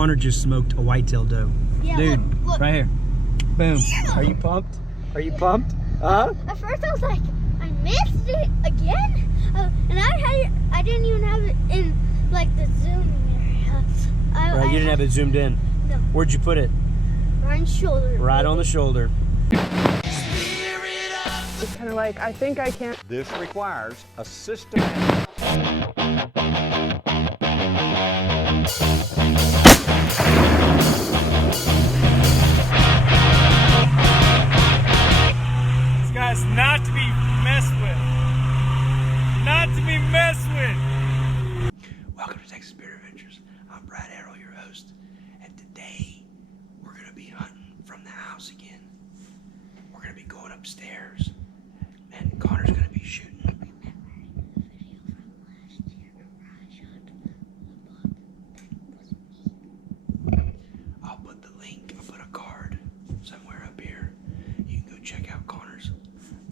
Connor just smoked a whitetail doe. Yeah, dude, look. Right here. Boom. Yeah. Are you pumped? Are you pumped? Huh? At first I was like, I missed it again, and I didn't even have it in like the zooming area. Right, you didn't have it zoomed in. No. Where'd you put it? Right on the shoulder. Right on the shoulder. It's kind of like, I think I can. This requires a system. This guy's not to be messed with. Not to be messed with. Welcome to Texas Spirit Adventures. I'm Brad Arrow, your host, and today we're going to be hunting from the house again. We're going to be going upstairs, and Connor's going to be shooting. I'll put the link, I'll put a card somewhere up here. You can go check out Connor's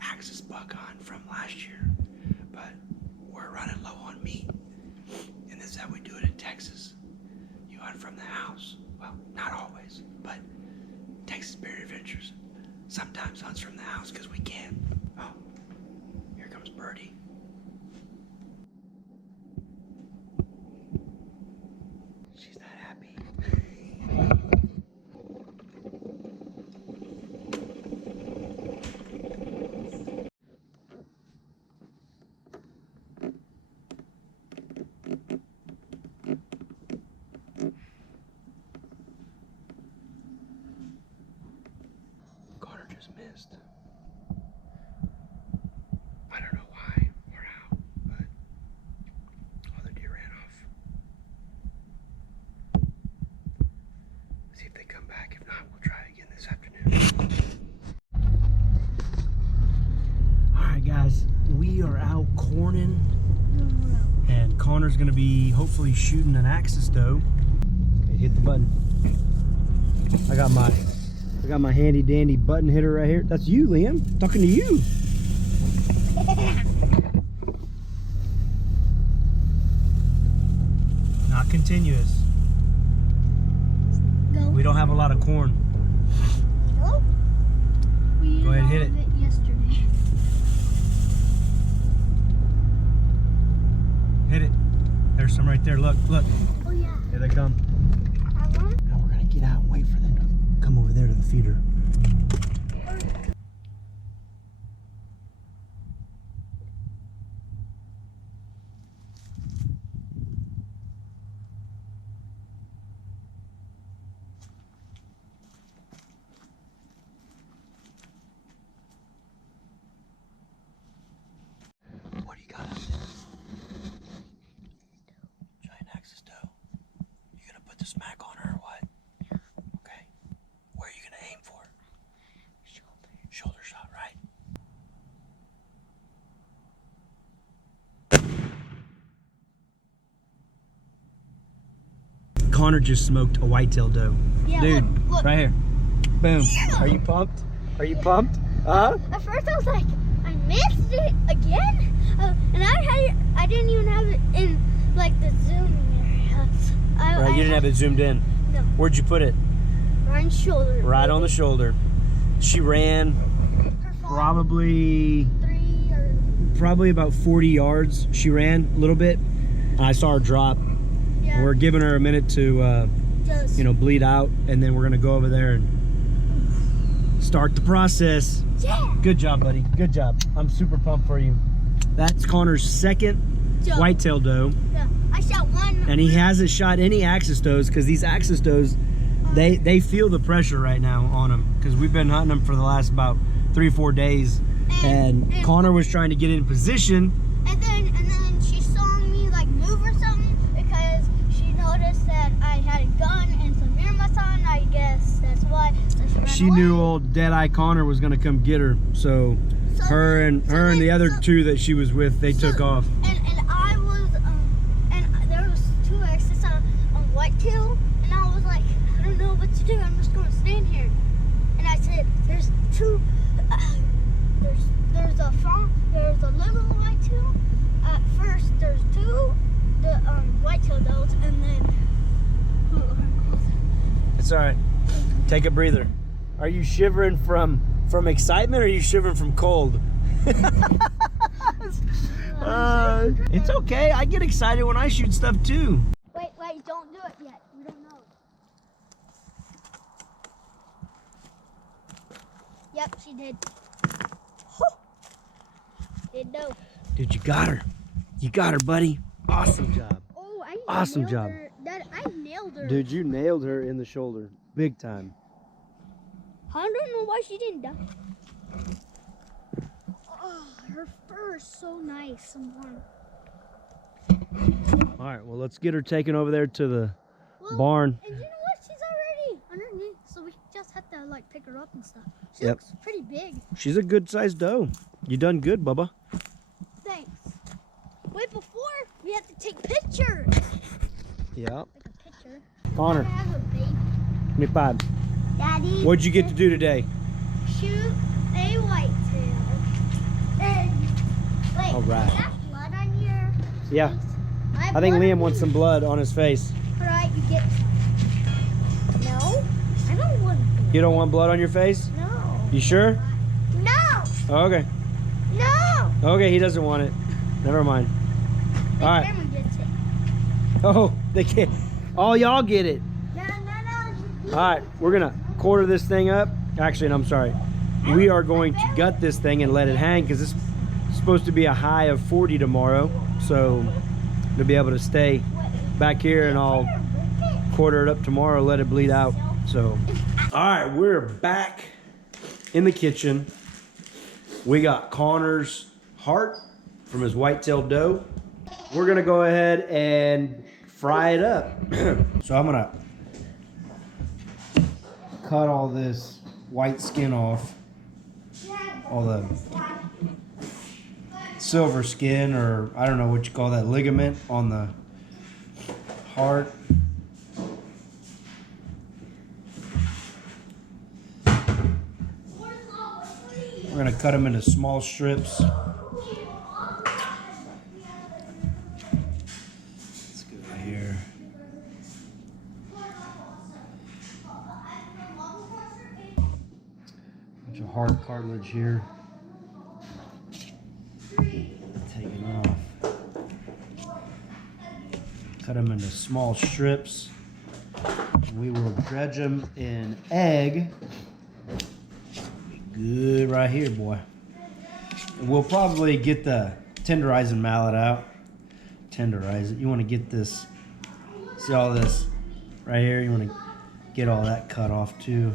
Axis buck hunt from last year, but we're running low on meat. And this is how we do it in Texas. You hunt from the house. Well, not always, but Texas Spirit Adventures sometimes hunts from the house because we can. Oh, here comes Birdie. She's not happy. Connor just missed. I don't know why or how, but other deer ran off. See if they come back. If not, we'll try again this afternoon. Alright guys, we are out corning, and Connor's gonna be hopefully shooting an Axis doe. Okay, hit the button. I got my handy dandy button hitter right here. That's you, Liam. Talking to you. Not continuous. Go. We don't have a lot of corn. Nope. We Go ahead, hit had it. Yesterday. Hit it. There's some right there. Look, look. Oh yeah. Here they come. I want. Now we're gonna get out and wait for them to come over there to the feeder. What do you got up there? Giant Axis doe. You gonna put the smack on her or what? Okay. Where are you gonna aim for? Shoulder shot, right? Connor just smoked a whitetail doe. Yeah, dude, look. Right here. Boom. Yeah. Are you pumped? Are you pumped? Huh? At first I was like, I missed it again, and I didn't even have it in like the zooming area. Right, you didn't have it zoomed in. No. Where'd you put it? Right on the shoulder. Right on the shoulder. She ran Her fault. probably about 40 yards. She ran a little bit, and I saw her drop. Yeah. We're giving her a minute to, Just, bleed out, and then we're gonna go over there and start the process. yeah. Good job, buddy. Good job. I'm super pumped for you. That's Connor's second Joe. whitetail doe, Yeah. I shot one. and he hasn't shot any Axis does because these Axis does, they feel the pressure right now on them because we've been hunting them for the last about 3 or 4 days, and Connor was trying to get in position. And then she saw me like move or something because she noticed that I had a gun and some earmuffs on. I guess that's why. So She ran away. knew old Deadeye Connor was gonna come get her, so her and the other two that she was with, they took off. And I was and there was 2 X's on whitetail, and I was like, I don't know what to do. I'm just gonna stand here. And I said, there's 2. There's a little whitetail. At first, there's 2 whitetail does, and then It's all right. Take a breather. Are you shivering from excitement or are you shivering from cold? It's okay. I get excited when I shoot stuff too. Wait, don't do it yet. You don't know. Yep, she did. Did know. Dude, you got her. You got her, buddy. Awesome job. Oh, I Awesome nailed job. her. Dad, I nailed her. Dude, you nailed her in the shoulder. Big time. I don't know why she didn't die. Oh, her fur is so nice and warm. All right, well, let's get her taken over there to the Well, barn. And you know what? She's already underneath, so we just have to like pick her up and stuff. She Yep. looks pretty big. She's a good-sized doe. You done good, Bubba. Thanks. Wait, before we have to take pictures. Yeah. Take a picture. Connor, I have a baby. give me 5. Daddy. What'd you get to do today? Shoot a whitetail. And wait, All right. is that blood on your Yeah. face? I think Liam wants some blood on his face. Alright, you get some. No, I don't want blood. You don't want blood on your face? No. You sure? No. Oh, okay. No. Okay, he doesn't want it. Never mind. The All right. camera gets it. Oh, they can't. All y'all get it. No. All right, we're gonna quarter this thing up. Actually, no, I'm sorry. We are going to gut this thing and let it hang because it's supposed to be a high of 40 tomorrow. So to be able to stay back here and I'll quarter it up tomorrow, let it bleed out. So, all right, we're back in the kitchen. We got Connor's heart from his white-tailed doe. We're gonna go ahead and fry it up. So I'm gonna cut all this white skin off, all the silver skin, or I don't know what you call that, ligament on the heart. We're gonna cut them into small strips. Let's go here. Bunch of hard cartilage here. Taken off. Cut them into small strips. We will dredge them in egg. Good right here, boy. And we'll probably get the tenderizing mallet out. Tenderize it. You want to get this, see all this right here? You want to get all that cut off too.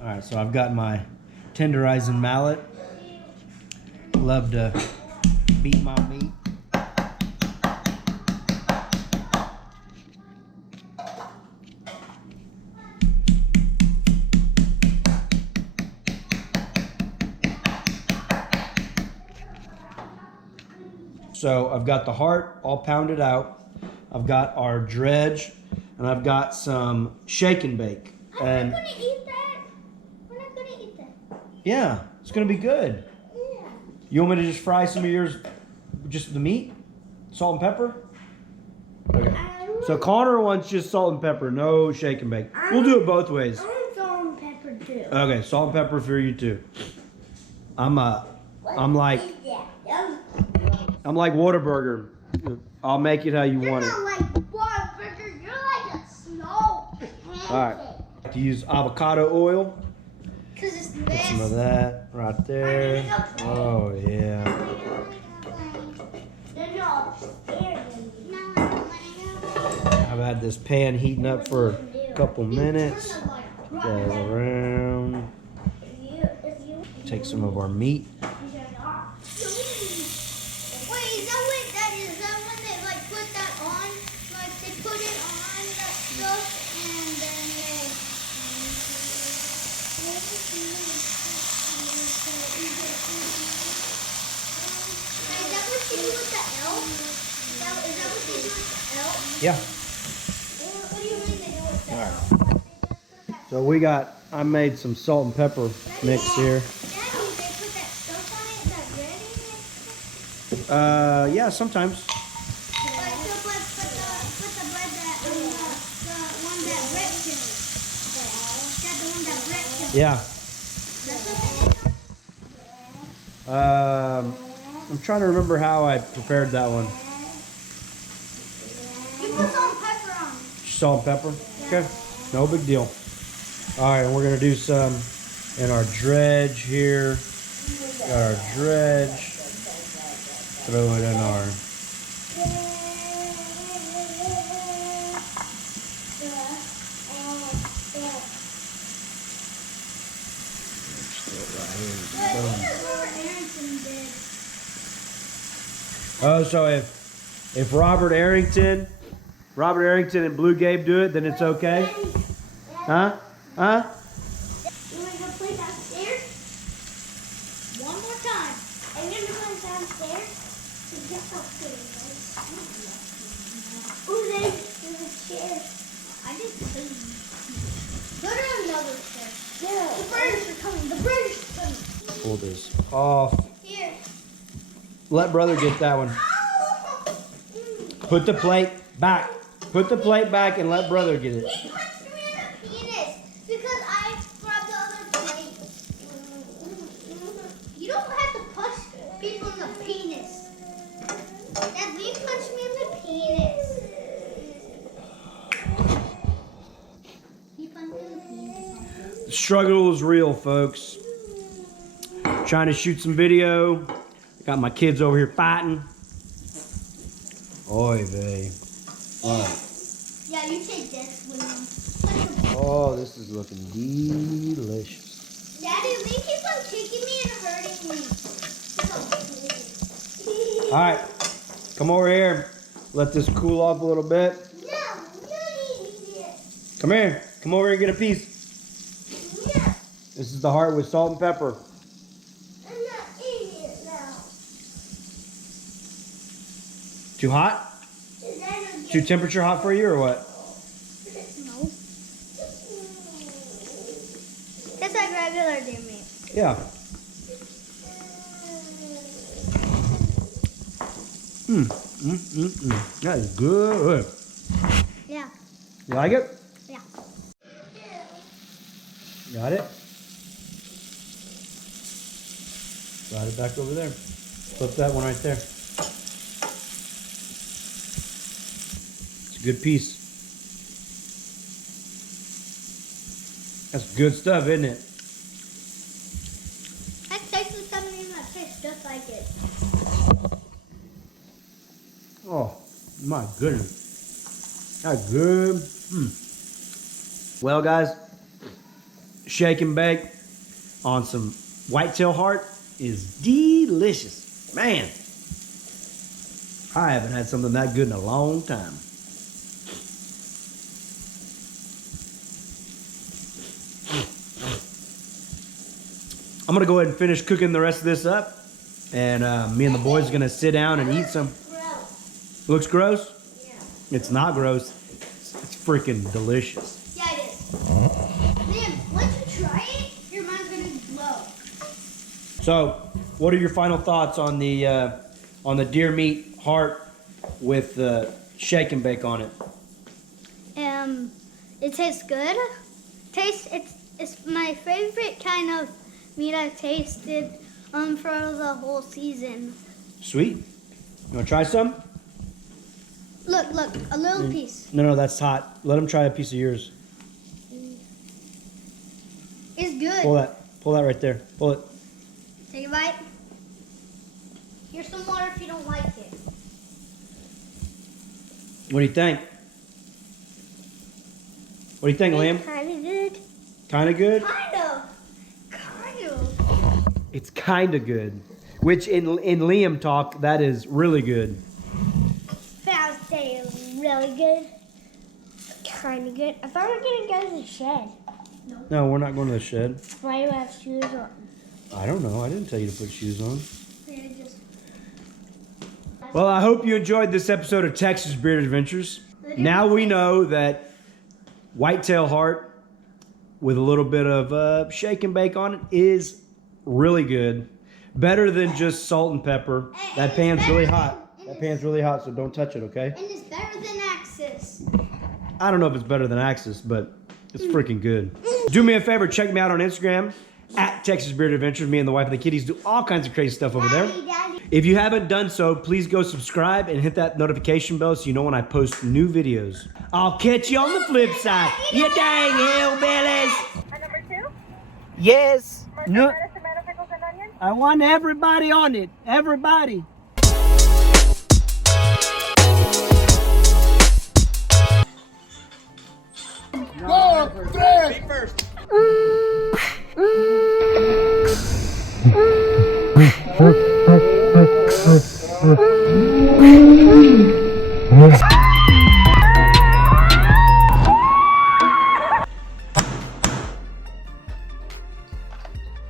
Alright, so I've got my tenderizing mallet. Love to beat my meat. So I've got the heart all pounded out. I've got our dredge, and I've got some shake and bake. And I'm not gonna eat that. We're not gonna eat that. yeah, it's gonna be good. Yeah. You want me to just fry some of yours, just the meat? Salt and pepper? Okay. So Connor wants just salt and pepper, no shake and bake. We'll do it both ways. I want salt and pepper too. Okay, salt and pepper for you too. I'm like Whataburger. I'll make it how you want it. You're not like Whataburger, you're like a snow pancake. All right. To use avocado oil. Cause it's Put some of this. that right there. Oh yeah. I've had this pan heating up for a couple minutes. Go around. Take some of our meat. Wait, is that what that is? Is that when they like put that on? Like they put it on that stuff and then they. Is that what you do with the L? Is that what you do with the L? Yeah. So I made some salt and pepper mix here. Daddy, they put that stuff on it, that bread in it? Yeah, sometimes. But the bread that, the one that Brett killed. That's the one that Brett killed. Yeah. That's what they I'm trying to remember how I prepared that one. You put salt and pepper on it. Salt and pepper? Okay. No big deal. Alright, and we're going to do some in our dredge here. Got our dredge. Throw it in our... Oh, so if Robert Arrington and Blue Gabe do it, then it's okay? Huh? Huh? You want to go play downstairs? One more time. And you're going to go downstairs to get upstairs. Ooh, there's a chair. I didn't see you. Go to another chair. Yeah. The birds are coming. The birds are coming. Pull this off. Here. Let brother get that one. Put the plate back. Put the plate back and let brother get it. He punched me in the penis because I grabbed the other plate. You don't have to punch people in the penis. Dad, you punched me in the penis. He punched me in the penis. The struggle is real, folks. Trying to shoot some video. Got my kids over here fighting. Oy vey. Alright. Yeah, you take this, William. Oh, this is looking delicious. Daddy, Lee keeps on kicking me and hurting me. Alright. Come over here. Let this cool off a little bit. No, you need it. Come here. Come over here and get a piece. Yeah, This is the heart with salt and pepper. I'm not eating it now. Too hot? Is that a Too temperature hot for you or what? No. That's like regular deer meat. Yeah. That is good. Yeah. You like it? Yeah. Got it? Slide it back over there. Flip that one right there. It's a good piece. That's good stuff, isn't it? That tastes something that tastes just like it. Oh, my goodness. That's good. Well, guys, shake and bake on some whitetail heart is delicious. Man, I haven't had something that good in a long time. I'm going to go ahead and finish cooking the rest of this up. And me and the boys are going to sit down and eat some. Gross. Looks gross? Yeah. It's not gross. It's freaking delicious. Yeah, it is. Man, once you try it, your mind's gonna blow. So, what are your final thoughts on the deer meat heart with shake and bake on it? It tastes good. It's my favorite kind of meat I've tasted for the whole season. Sweet. You want to try some? Look, a little piece. No, that's hot. Let them try a piece of yours. It's good. Pull that right there. Pull it. Take a bite. Here's some water if you don't like it. What do you think? What do you think, Liam? Kind of good. Kind of good? Kind of. It's kind of good. Which in Liam talk, that is really good. I would say really good. Kind of good. I thought we were going to go to the shed. No, we're not going to the shed. Why do I have shoes on? I don't know. I didn't tell you to put shoes on. Yeah, just... Well, I hope you enjoyed this episode of Texas Beard Adventures. Now we know that whitetail heart with a little bit of shake and bake on it is really good. Better than just salt and pepper. That pan's really hot. That pan's really hot, so don't touch it, okay? And it's better than Axis. I don't know if it's better than Axis, but it's freaking good. Do me a favor, check me out on Instagram at Texas Beard Adventures. Me and the wife and the kitties do all kinds of crazy stuff over there. Daddy. If you haven't done so, please go subscribe and hit that notification bell so you know when I post new videos. I'll catch you on the flip side. You dang hillbillies. Number 2? Yes. No, Lettuce, tomato, pickles, and onions? I want everybody on it. Everybody.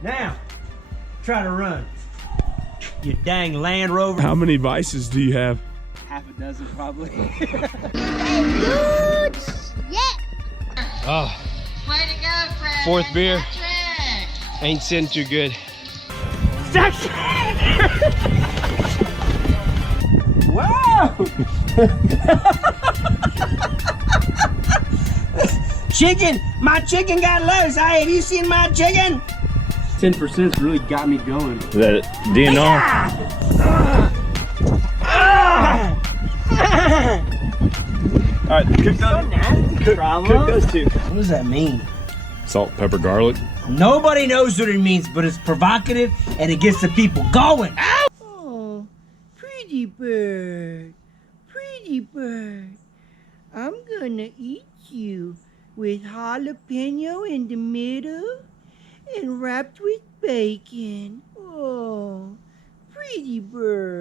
Now, try to run. You dang Land Rover. How many vices do you have? Half a dozen probably. Good shit. Oh, Way to go, Fred. Fourth beer. Patrick. ain't sitting too good. Wow! Chicken! My chicken got loose. Hey, have you seen my chicken? 10% really got me going. Is that DNR? All right, cook those. Cook those two. What does that mean? Salt, pepper, garlic. Nobody knows what it means, but it's provocative and it gets the people going. Oh, pretty bird, pretty bird. I'm gonna eat you with jalapeno in the middle and wrapped with bacon. Oh, pretty bird.